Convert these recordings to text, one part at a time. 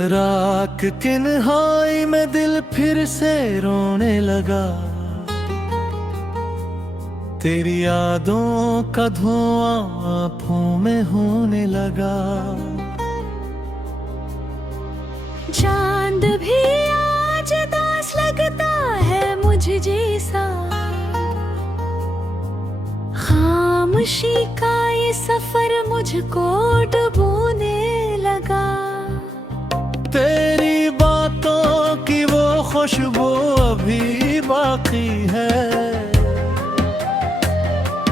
रात की तन्हाई में दिल फिर से रोने लगा। तेरी यादों का धुआं आँखों में होने लगा। चांद भी आज दास लगता है मुझे जैसा। खामोशी का ये सफर मुझको डुबोने लगा। तेरी बातों की वो खुशबू अभी बाकी है।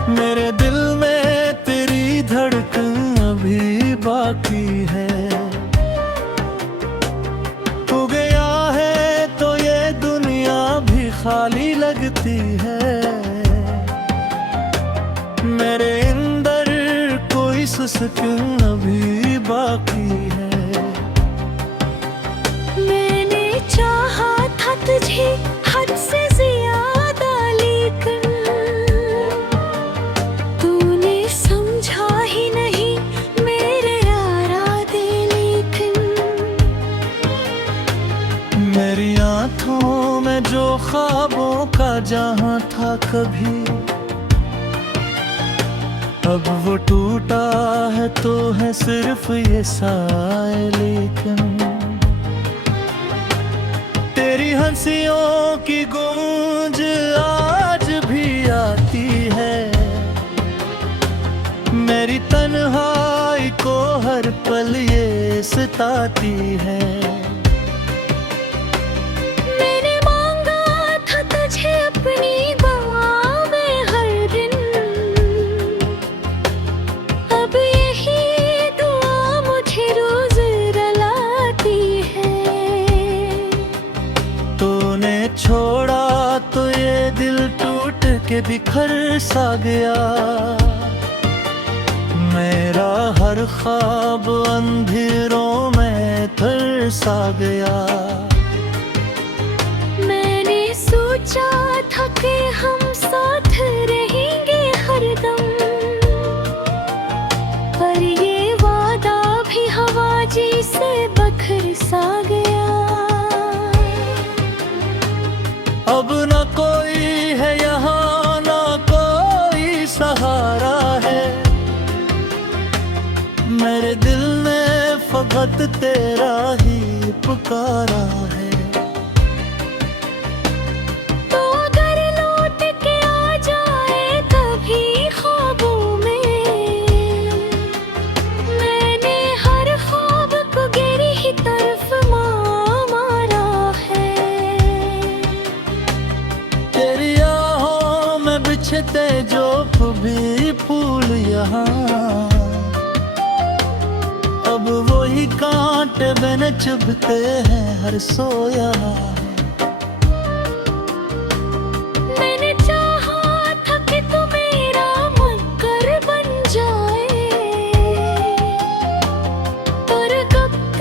मेरे दिल में तेरी धड़कन अभी बाकी है। तू गया है तो ये दुनिया भी खाली लगती है। मेरे अंदर कोई सुकून अभी बाकी है। मैंने चाहा था तुझे हद से ज्यादा, लेकिन तूने समझा ही नहीं मेरे इरादे। लेकिन मेरी आँखों में जो ख्वाबों का जहां था कभी, अब वो टूटा है तो है सिर्फ ये साए। लेकिन तेरी हंसियों की गूंज आज भी आती है। मेरी तन्हाई को हर पल ये सताती है। मैंने मांगा था तुझे अपनी दुआ में हर दिन। अब यही दुआ मुझे रोज रुलाती है। तूने छोड़ा तो ये दिल टूट के बिखर सा गया। मेरा हर ख्वाब अंधेरों में तरसा गया। मैंने सोचा था कि हम साथ रहेंगे हरदम, पर ये वादा भी हवा जैसे बखर सा गया। अब न कोई है यहाँ, न कोई सहारा है। मेरे दिल ने फकत तेरा ही पुकारा है। तो अगर लौट के आ जाए कभी ख्वाबों में, मैंने हर ख्वाब को गहरी ही तरफ मारा है। तेरी आहों में बिछते जो भी फूल यहाँ, अब वही कांटे बन चुभते हैं हर सोया। मैंने चाहा था कि तू मेरा मक्कर बन जाए, पर वक्त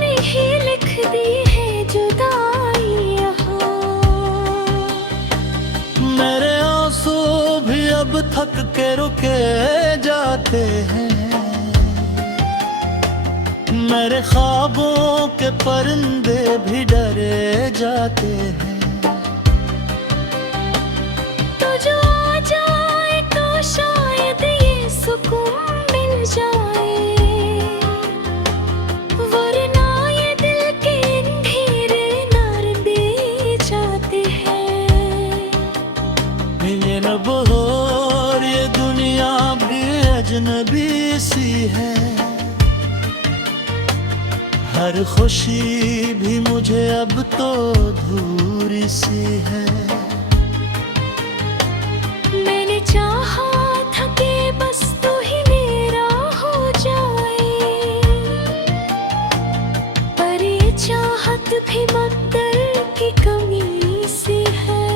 ने ही लिख दी है जुदाई यहाँ। मेरे आंसू भी अब थक के रुके जाते हैं। मेरे ख्वाबों के परिंदे भी डरे जाते हैं। तो जो आ जाए तो शायद ये सुकून मिल जाए, वरना ये दिल के अंधेरे नार दे जाते हैं। ये लब और ये दुनिया भी अजनबी सी है। हर खुशी भी मुझे अब तो अधूरी सी है। मैंने चाहा था कि बस तू ही मेरा हो जाए, पर ये चाहत भी मकदर की कमी सी है।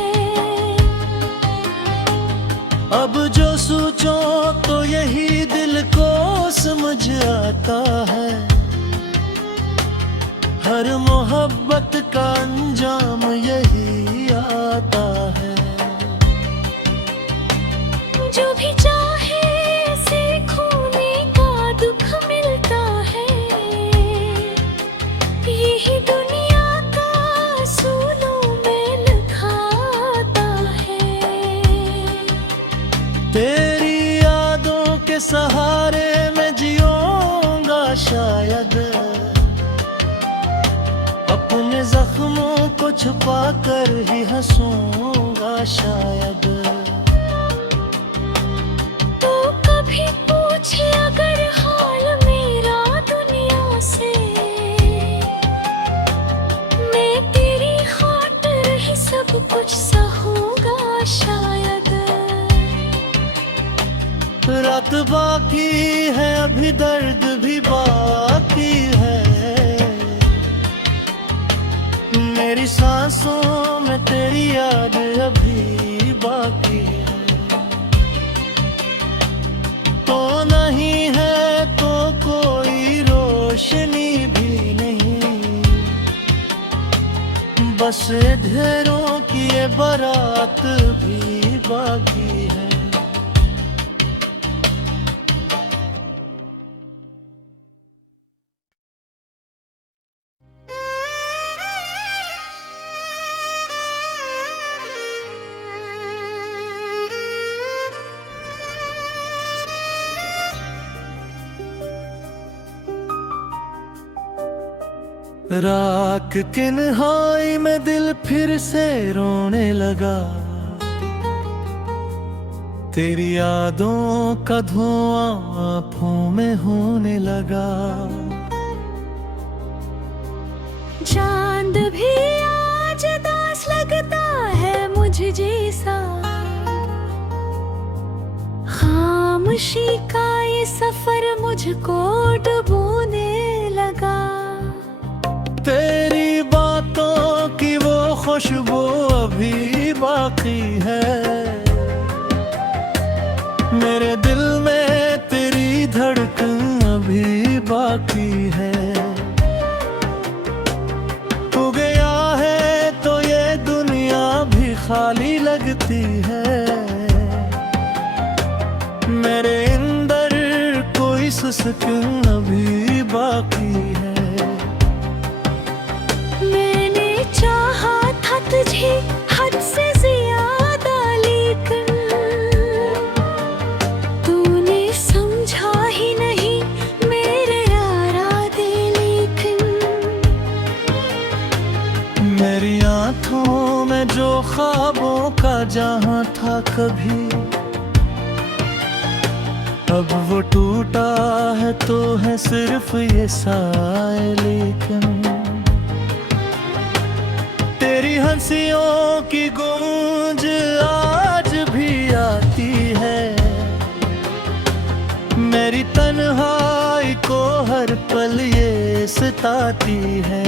अब जो सोचो तो यही दिल को समझ आता है। हर मोहब्बत का अंजाम यही आता है। जो भी चाहे से खोने का दुख मिलता है। उन जख्मों को छुपा कर ही हंसूंगा शायद। तो कभी पूछे अगर हाल मेरा दुनिया से, मैं तेरी खातिर ही सब कुछ सहूंगा शायद। रात बाकी है अभी दर्द भी बाकी है, मेरी सांसों में तेरी याद अभी बाकी है। तो नहीं है तो कोई रोशनी भी नहीं, बस ढेरों की ये बारात भी बाकी है। राख के नहाई में दिल फिर से रोने लगा, तेरी यादों का धुआं आँखों में होने लगा। चांद भी आज दास लगता है मुझ जैसा, खामोशी का ये सफर मुझको डुबोने लगा। तेरी बातों की वो खुशबू अभी बाकी है, मेरे दिल में तेरी धड़कन अभी बाकी है। तू गया है तो ये दुनिया भी खाली लगती है, मेरे अंदर कोई सुकून अभी बाकी है। मैंने चाहा था तुझे हद से ज्यादा, लेकिन तूने समझा ही नहीं मेरे इरादे। लेकिन मेरी आँखों में जो ख्वाबों का जहां था कभी, अब वो टूटा है तो है सिर्फ ये साए। लेकिन तेरी हंसियों की गूंज आज भी आती है, मेरी तन्हाई को हर पल ये सताती है।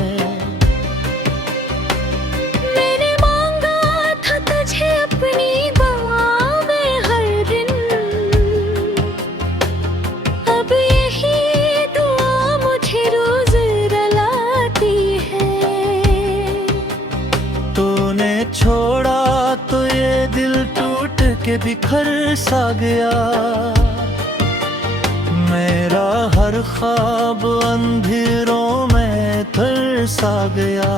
मैंने मांगा था तुझे अपनी दुआ में हर दिन, अब यही दुआ मुझे रोज रुलाती है। तूने छोड़ा तो ये दिल टूट के बिखर सा गया, मेरा हर ख्वाब अंधेरों में तरसा गया।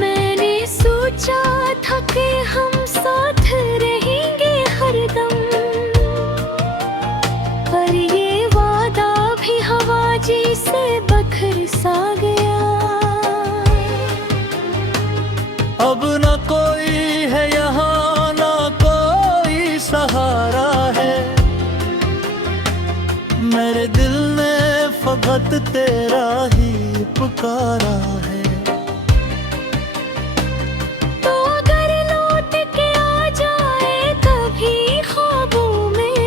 मैंने सोचा था कि हम साथ रहेंगे हरदम, पर ये वादा भी हवा जैसे बखर सा गया। अब न कोई है यहाँ न कोई सहारा है, मेरे दिल ने फकत तेरा ही पुकारा है। तो अगर लौट के आ जाए कभी ख्वाबों में,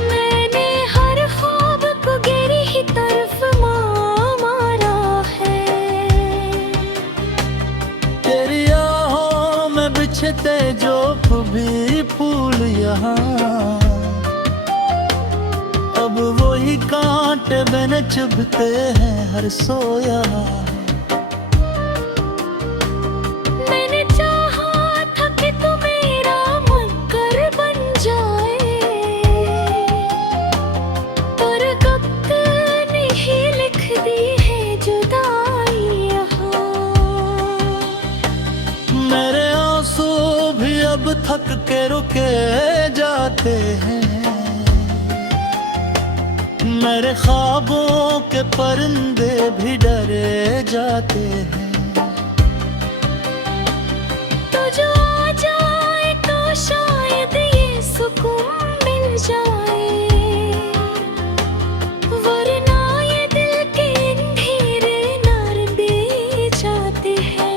मैंने हर ख्वाब को गहरी ही तरफ मारा है। तेरी आहों में बिछते जो भी फूल यहाँ, अब वही कांटे बन चुभते हैं हर सोया। मैंने चाहा था कि तू मेरा मक्कर बन जाए, पर वक्त ने ही लिख दी है जुदाई यहाँ। मेरे आंसू भी अब थक के रुके जाते हैं, मेरे ख्वाबों के परिंदे भी डरे जाते हैं। तो जो आ जाए तो शायद ये सुकून मिल जाए, वरना ये दिल के अंधेरे नार दे जाते हैं।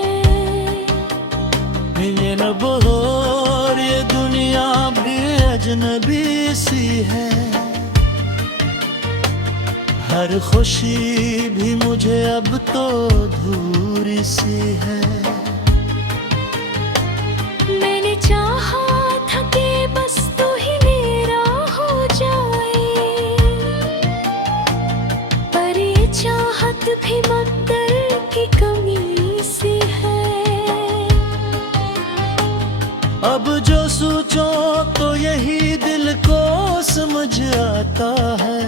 ये लब और ये दुनिया भी अजनबी सी है, हर खुशी भी मुझे अब तो अधूरी सी है। मैंने चाहा था कि बस तू ही मेरा हो जाए, पर ये चाहत भी मकदर की कमी सी है। अब जो सोचो तो यही दिल को समझ आता है,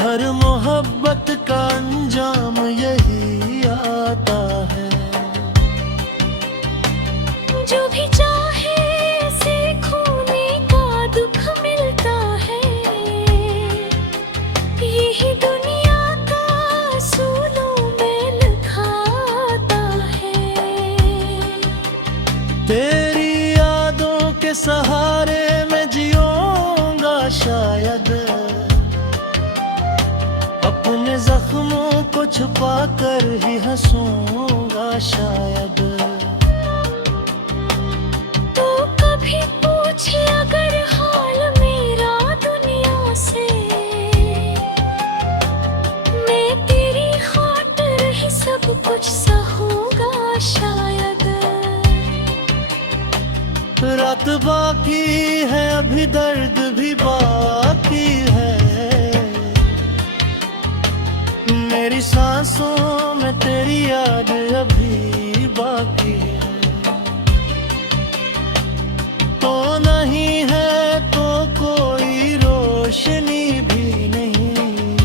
हर मोहब्बत का अंजाम यही आता है। जो भी चाहे से खोने का दुख मिलता है, यही दुनिया का असूलों में लिखाता है। तेरी यादों के सहारे मैं जिऊंगा शायद, अपने जख्मों को छुपा कर ही हंसूंगा शायद। तो कभी पूछे अगर हाल मेरा दुनिया से, मैं तेरी खातिर ही सब कुछ सहूंगा शायद। रात बाकी है अभी दर्द भी बाकी है, मेरी सांसों में तेरी याद अभी बाकी है। तो नहीं है तो कोई रोशनी भी नहीं,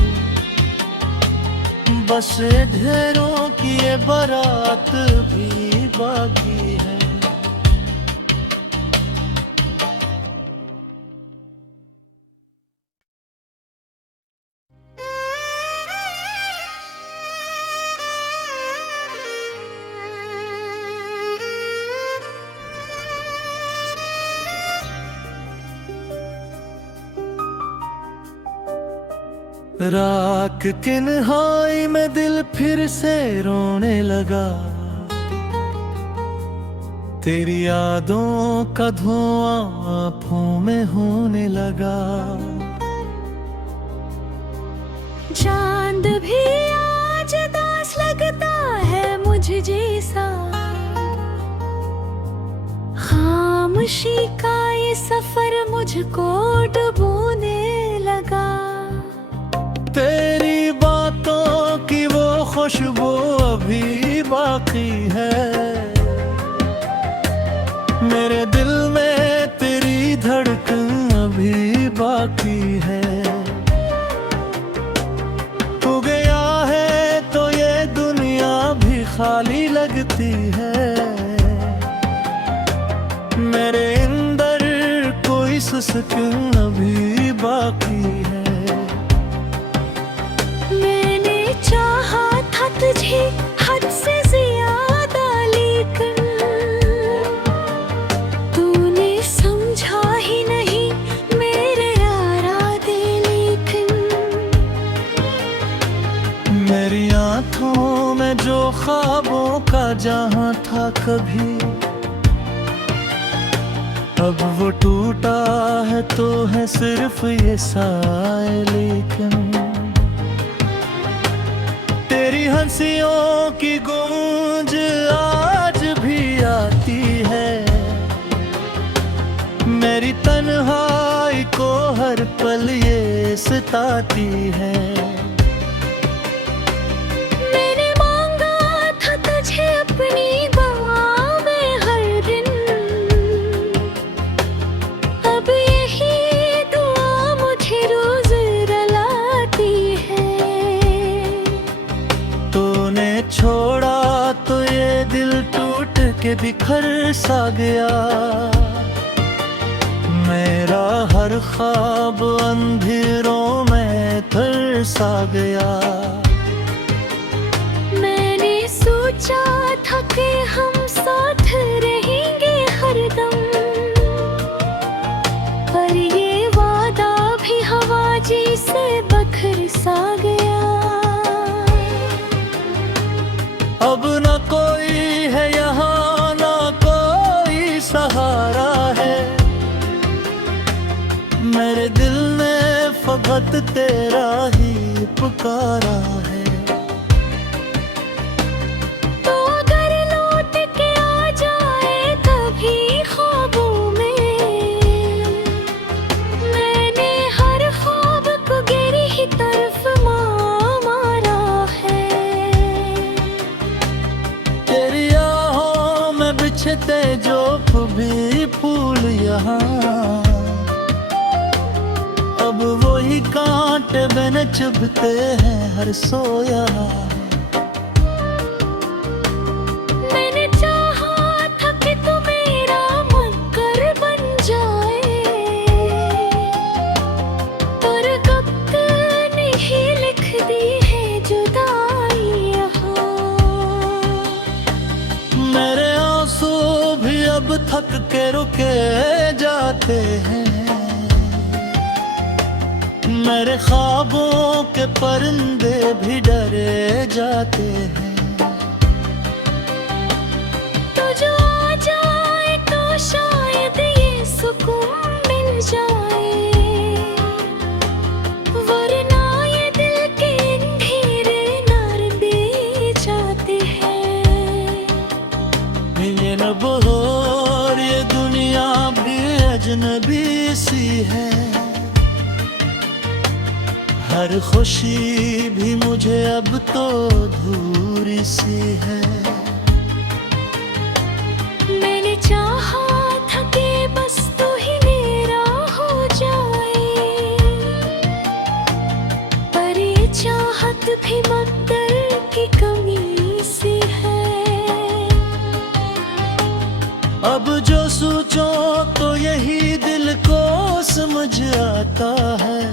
बस ढेरों की ये बारात भी बाकी है। रात की तन्हाई में दिल फिर से रोने लगा, तेरी यादों का धुआं आँखों में होने लगा। चांद भी आज दास लगता है मुझे जैसा, खामोशी का ये सफर मुझको डुबोने लगा। तेरी बातों की वो खुशबू अभी बाकी है, मेरे दिल में तेरी धड़कन अभी बाकी है। तू गया है तो ये दुनिया भी खाली लगती है, मेरे अंदर कोई सुकून अभी बाकी है। मैंने चाहा था तुझे हद से ज्यादा, लेकिन तूने समझा ही नहीं मेरे इरादे। लेकिन मेरी आँखों में जो ख्वाबों का जहां था कभी, अब वो टूटा है तो है सिर्फ ये साए। लेकिन तेरी हंसियों की गूंज आज भी आती है, मेरी तन्हाई को हर पल ये सताती है। मैंने मांगा था तुझे अपनी दुआ में हर दिन, अब यही दुआ मुझे रोज रुलाती है। तूने छोड़ा तो ये दिल टूट के बिखर सा गया, मेरा हर ख्वाब अंधेरों में तरसा गया। मैंने सोचा था कि हम साथ रहेंगे हरदम, पर ये वादा भी हवा जैसे बखर सा गया। अब न कोई है यहाँ, न कोई सहारा है। मेरे दिल ने फकत तेरा ही पुकारा है। तो अगर लौट के आ जाए कभी ख्वाबों में, मैंने हर ख्वाब को गहरी ही तरफ मारा है। तेरी आहों में बिछते जो भी फूल यहाँ, अब वही कांटे बन चुभते हैं हर सोया। मैंने चाहा था कि तू मेरा मक्कर बन जाए, पर वक्त ने ही लिख दी है जुदाई यहाँ। मेरे आंसू भी अब थक के रुके जाते हैं। मेरे ख्वाबों के परिंदे भी डरे जाते हैं। तो जो आ जाए तो शायद ये सुकून मिल जाए, वरना ये दिल के अंधेरे नार दे जाते हैं। ये लब और ये दुनिया भी अजनबी सी है। हर खुशी भी मुझे अब तो अधूरी सी है। मैंने चाहा था कि बस तू ही मेरा हो जाए, पर ये चाहत भी मकदर की कमी सी है। अब जो सोचो तो यही दिल को समझ आता है।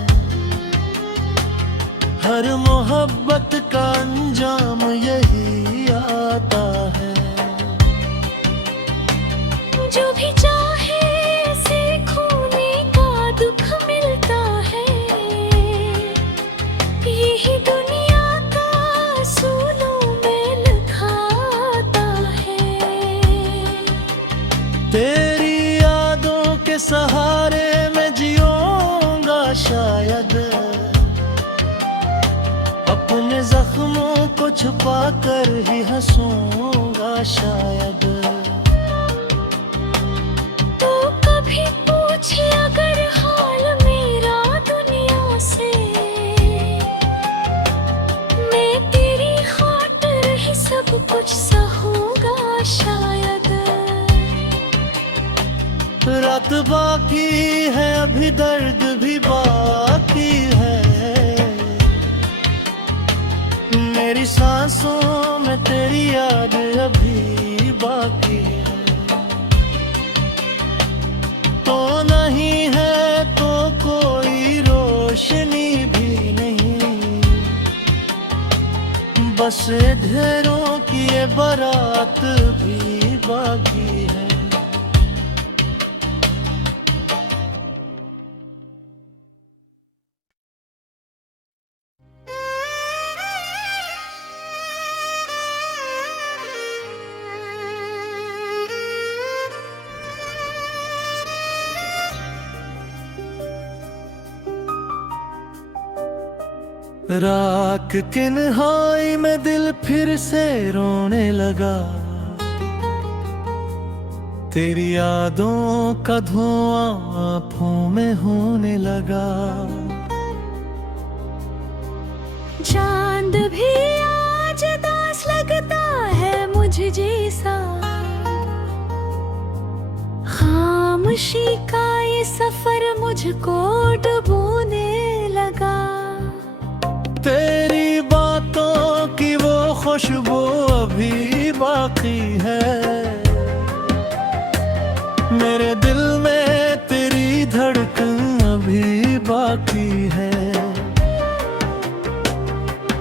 हर मोहब्बत का अंजाम यही आता है। जो भी चाहे से खोने का दुख मिलता है, यही दुनिया का असूलों में लिखाता है। तेरी यादों के सहारे में जिऊंगा शायद, अपने जख्मों को छुपा कर ही हंसूंगा शायद। तो कभी पूछे अगर हाल मेरा दुनिया से, मैं तेरी खातिर ही सब कुछ सहूंगा शायद। रात बाकी है अभी दर्द भी बाकी है। मेरी सांसों में तेरी याद अभी बाकी है। तो नहीं है तो कोई रोशनी भी नहीं, बस ढेरों की ये बारात भी बाकी है। राख के नहाई में दिल फिर से रोने लगा। तेरी यादों का धुआं आँखों में होने लगा। चांद भी आज दास लगता है मुझे जैसा, खामोशी का ये सफर मुझको डुबोने लगा। तेरी बातों की वो खुशबू अभी बाकी है। मेरे दिल में तेरी धड़कन बाकी है।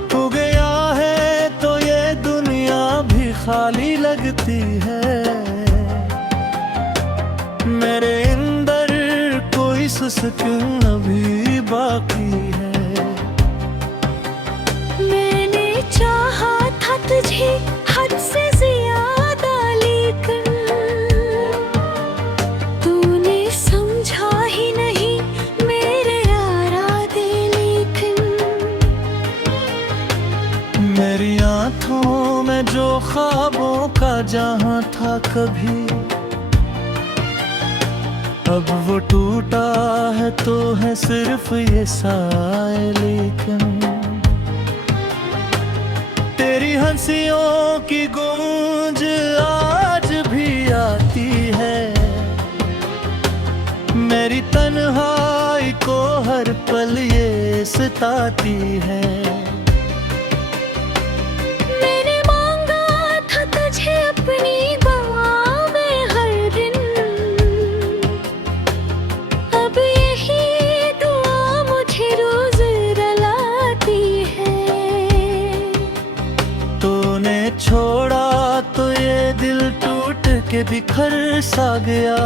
तू गया है तो ये दुनिया भी खाली लगती है। मेरे अंदर कोई सुकून अभी बाकी है। मैंने चाहा था तुझे हद से ज्यादा, लेकिन तूने समझा ही नहीं मेरे इरादे। लेकिन मेरी आँखों में जो ख्वाबों का जहां था कभी, अब वो टूटा है तो है सिर्फ ये साए। लेकिन तेरी हंसियों की गूंज आज भी आती है। मेरी तन्हाई को हर पल ये सताती है। मैंने मांगा था तुझे अपनी दुआ में हर दिन, अब यही दुआ मुझे रोज रुलाती है। तूने छोड़ा तो ये दिल टूट के बिखर सा गया।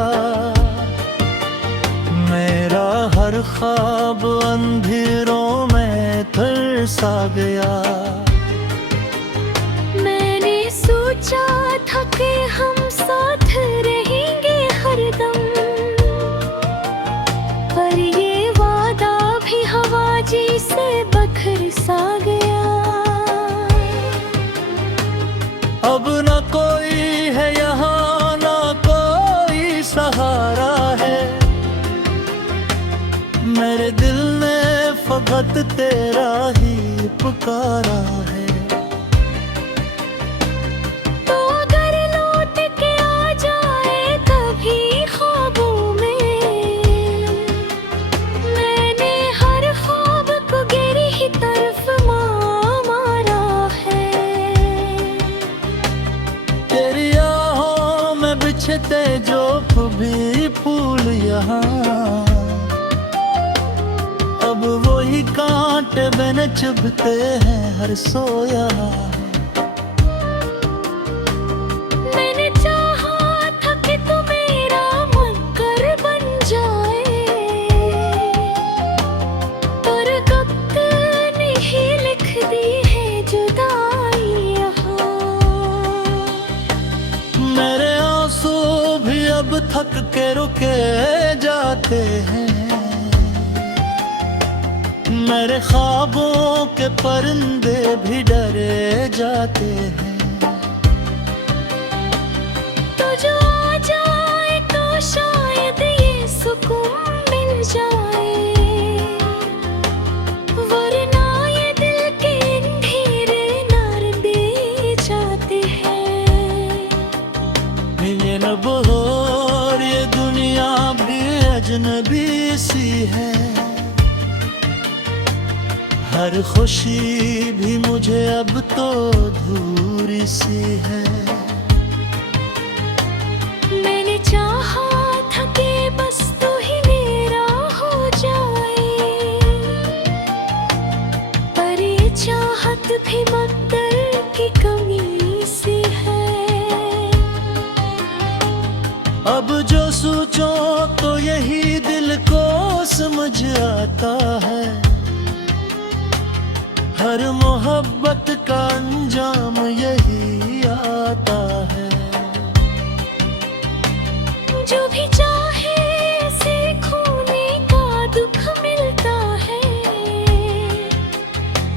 मेरा हर ख्वाब अंधेरों में तर सा गया। मैंने सोचा था कि हम साथ रहेंगे हरदम, पर ये वादा भी हवा जी से बखर सा गया। अब न कोई है यहाँ, न कोई सहारा है। मेरे दिल ने फकत तेरा ही पुकारा है। तो अगर लौट के आ जाए कभी ख्वाबों में, मैंने हर ख्वाब को गहरी ही तरफ मारा है। तेरी आहों में बिछते जो भी फूल यहाँ, अब वही कांटे बन चुभते हैं हर सोया। मैंने चाहा था कि तू मेरा मक्कर बन जाए, पर वक्त ने ही लिख दी है जुदाई यहाँ। मेरे आंसू भी अब थक के रुके जाते हैं। मेरे ख्वाबों के परिंदे भी डरे जाते हैं। तो जो आ जाए तो शायद ये सुकून मिल जाए, वरना ये दिल के अंधेरे नार दे जाते हैं। ये लब और ये दुनिया भी अजनबी सी है। हर खुशी भी मुझे अब तो अधूरी सी है। मैंने चाहा था कि बस तू ही मेरा हो जाए, पर ये चाहत भी मकदर की कमी सी है। अब जो सोचो तो यही दिल को समझ आता है। हर मोहब्बत का अंजाम यही आता है। जो भी चाहे से खोने का दुख मिलता है,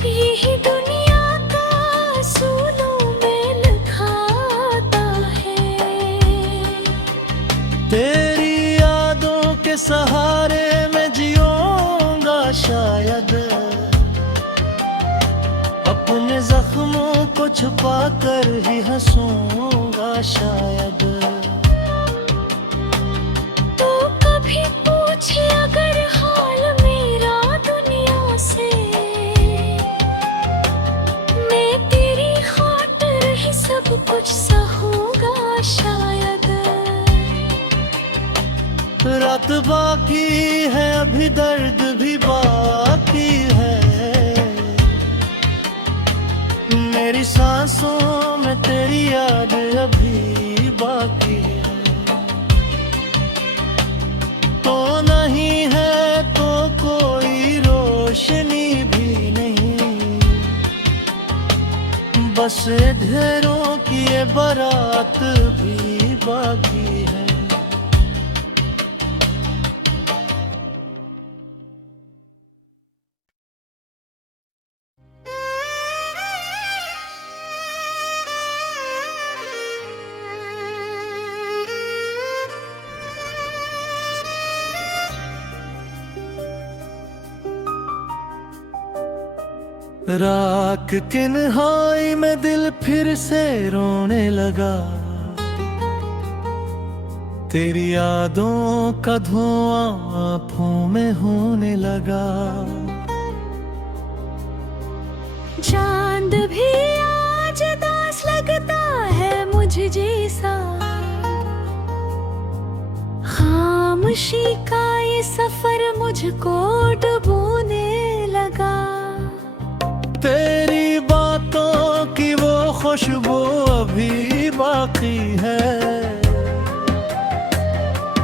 यही दुनिया का असूलों में लिखाता है। तेरी यादों के सहारे मैं जिऊंगा शायद, अपने जख्मों को छुपा कर ही हंसूंगा शायद। तो कभी पूछे अगर हाल मेरा दुनिया से, मैं तेरी खातिर ही सब कुछ सहूंगा शायद। रात बाकी है अभी दर्द भी बाकी बस ढेरों की ये बारात भी बाकी है। राख के नहाई में दिल फिर से रोने लगा, तेरी यादों का धुआं आँखों में होने लगा। चांद भी आज दास लगता है मुझे जैसा, खामोशी का ये सफर मुझको डुबोने लगा। तेरी बातों की वो खुशबू अभी बाकी है,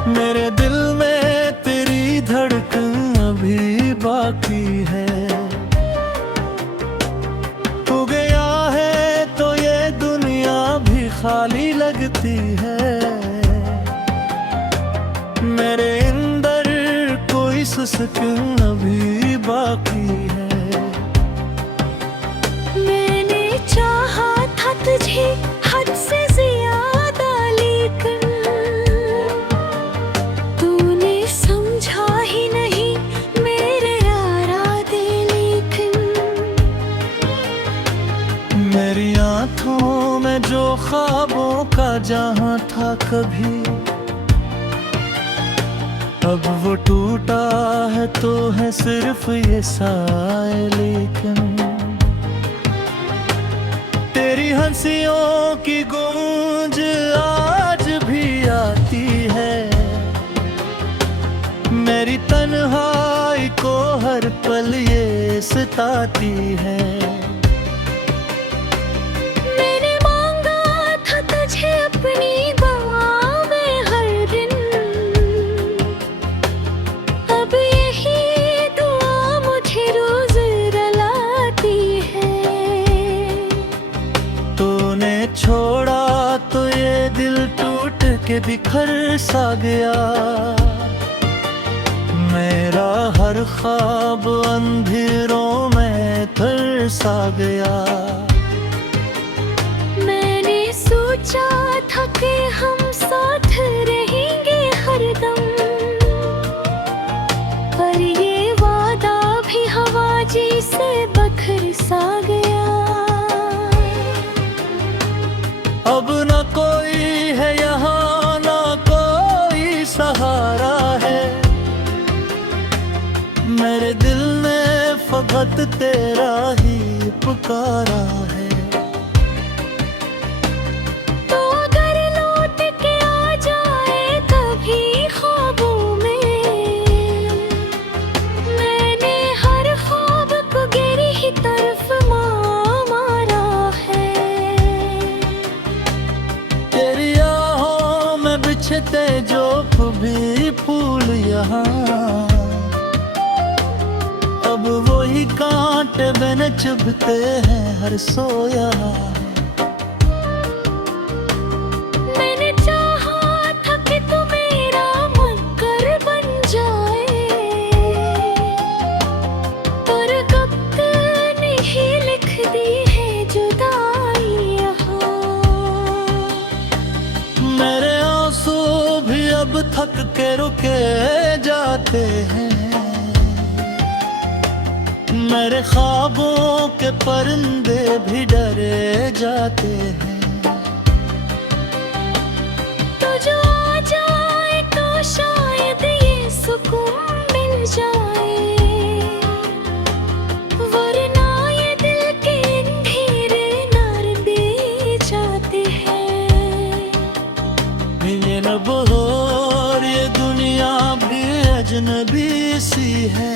मेरे दिल में तेरी धड़कन अभी बाकी है। तू गया है तो ये दुनिया भी खाली लगती है, मेरे अंदर कोई सुकून अभी बाकी है। मैंने चाहा था तुझे हद से ज्यादा, लेकिन तूने समझा ही नहीं मेरे इरादे। लेकिन मेरी आँखों में जो ख्वाबों का जहां था कभी, अब वो टूटा है तो है सिर्फ ये साए। लेकिन तेरी हंसियों की गूंज आज भी आती है, मेरी तन्हाई को हर पल ये सताती है। मैंने मांगा था तुझे अपनी दुआ में हर दिन, अब यही दुआ मुझे रोज रुलाती है। तूने छोड़ा तो ये दिल टूट के बिखर सा गया, मेरा हर ख्वाब अंधेरों में तरसा गया। मैंने सोचा था कि हम साथ रहेंगे हरदम, पर ये वादा भी हवा जैसे बखर सा गया। अब न कोई है यहाँ न कोई सहारा है, मेरे दिल ने फकत तेरा ही पुकारा है। तो अगर लौट के आ जाए कभी ख्वाबों में, मैंने हर ख्वाब को गहरी ही तरफ मारा है। तेरी आहों में बिछते जो भी फूल यहाँ, अब वही कांटे बन चुभते हैं हर सोया। मैंने चाहा था कि तू मेरा मक्कर बन जाए, पर वक्त ने ही लिख दी है जुदाई यहाँ। मेरे आंसू भी अब थक के रुके जाते हैं, मेरे ख्वाबों के परिंदे भी डरे जाते हैं। तो जो आ जाए तो शायद ये सुकून मिल जाए, वरना ये दिल के अंधेरे नार दे जाते हैं। ये लब और ये दुनिया भी अजनबी सी है,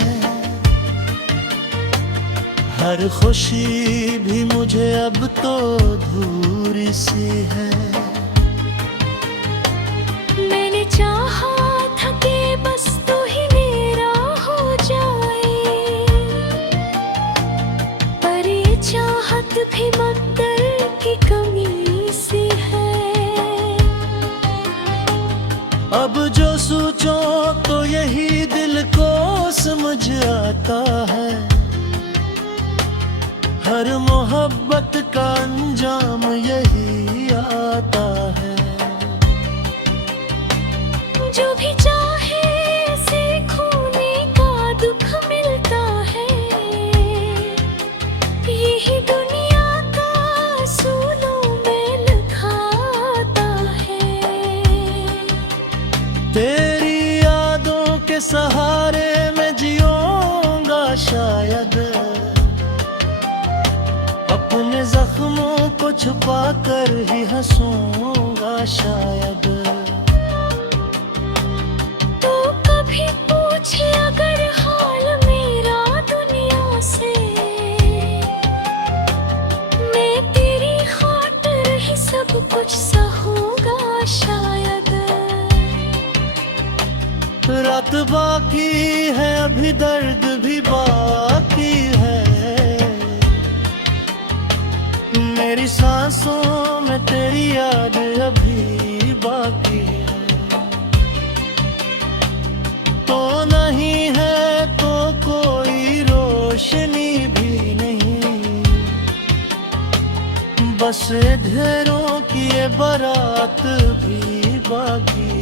हर खुशी भी मुझे अब तो अधूरी सी है। मैंने चाहा था कि बस तू ही मेरा हो जाए, पर ये चाहत भी मकदर समझ आता है, हर मोहब्बत का अंजाम यही आता है। जो भी चाहे से खोने का दुख मिलता है, यही दुनिया का असूलों में लिखाता है। तेरी यादों के सहारे मैं जिऊंगा शायद, अपने जख्मों को छुपा कर ही हंसूंगा शायद। तो कभी पूछे अगर हाल मेरा दुनिया से, मैं तेरी खातिर ही सब कुछ सहूंगा शायद। रात बाकी है अभी दर्द भी बाकी है, मेरी सांसों में तेरी याद अभी बाकी है। तो नहीं है तो कोई रोशनी भी नहीं, बस ढेरों की ये बारात भी बाकी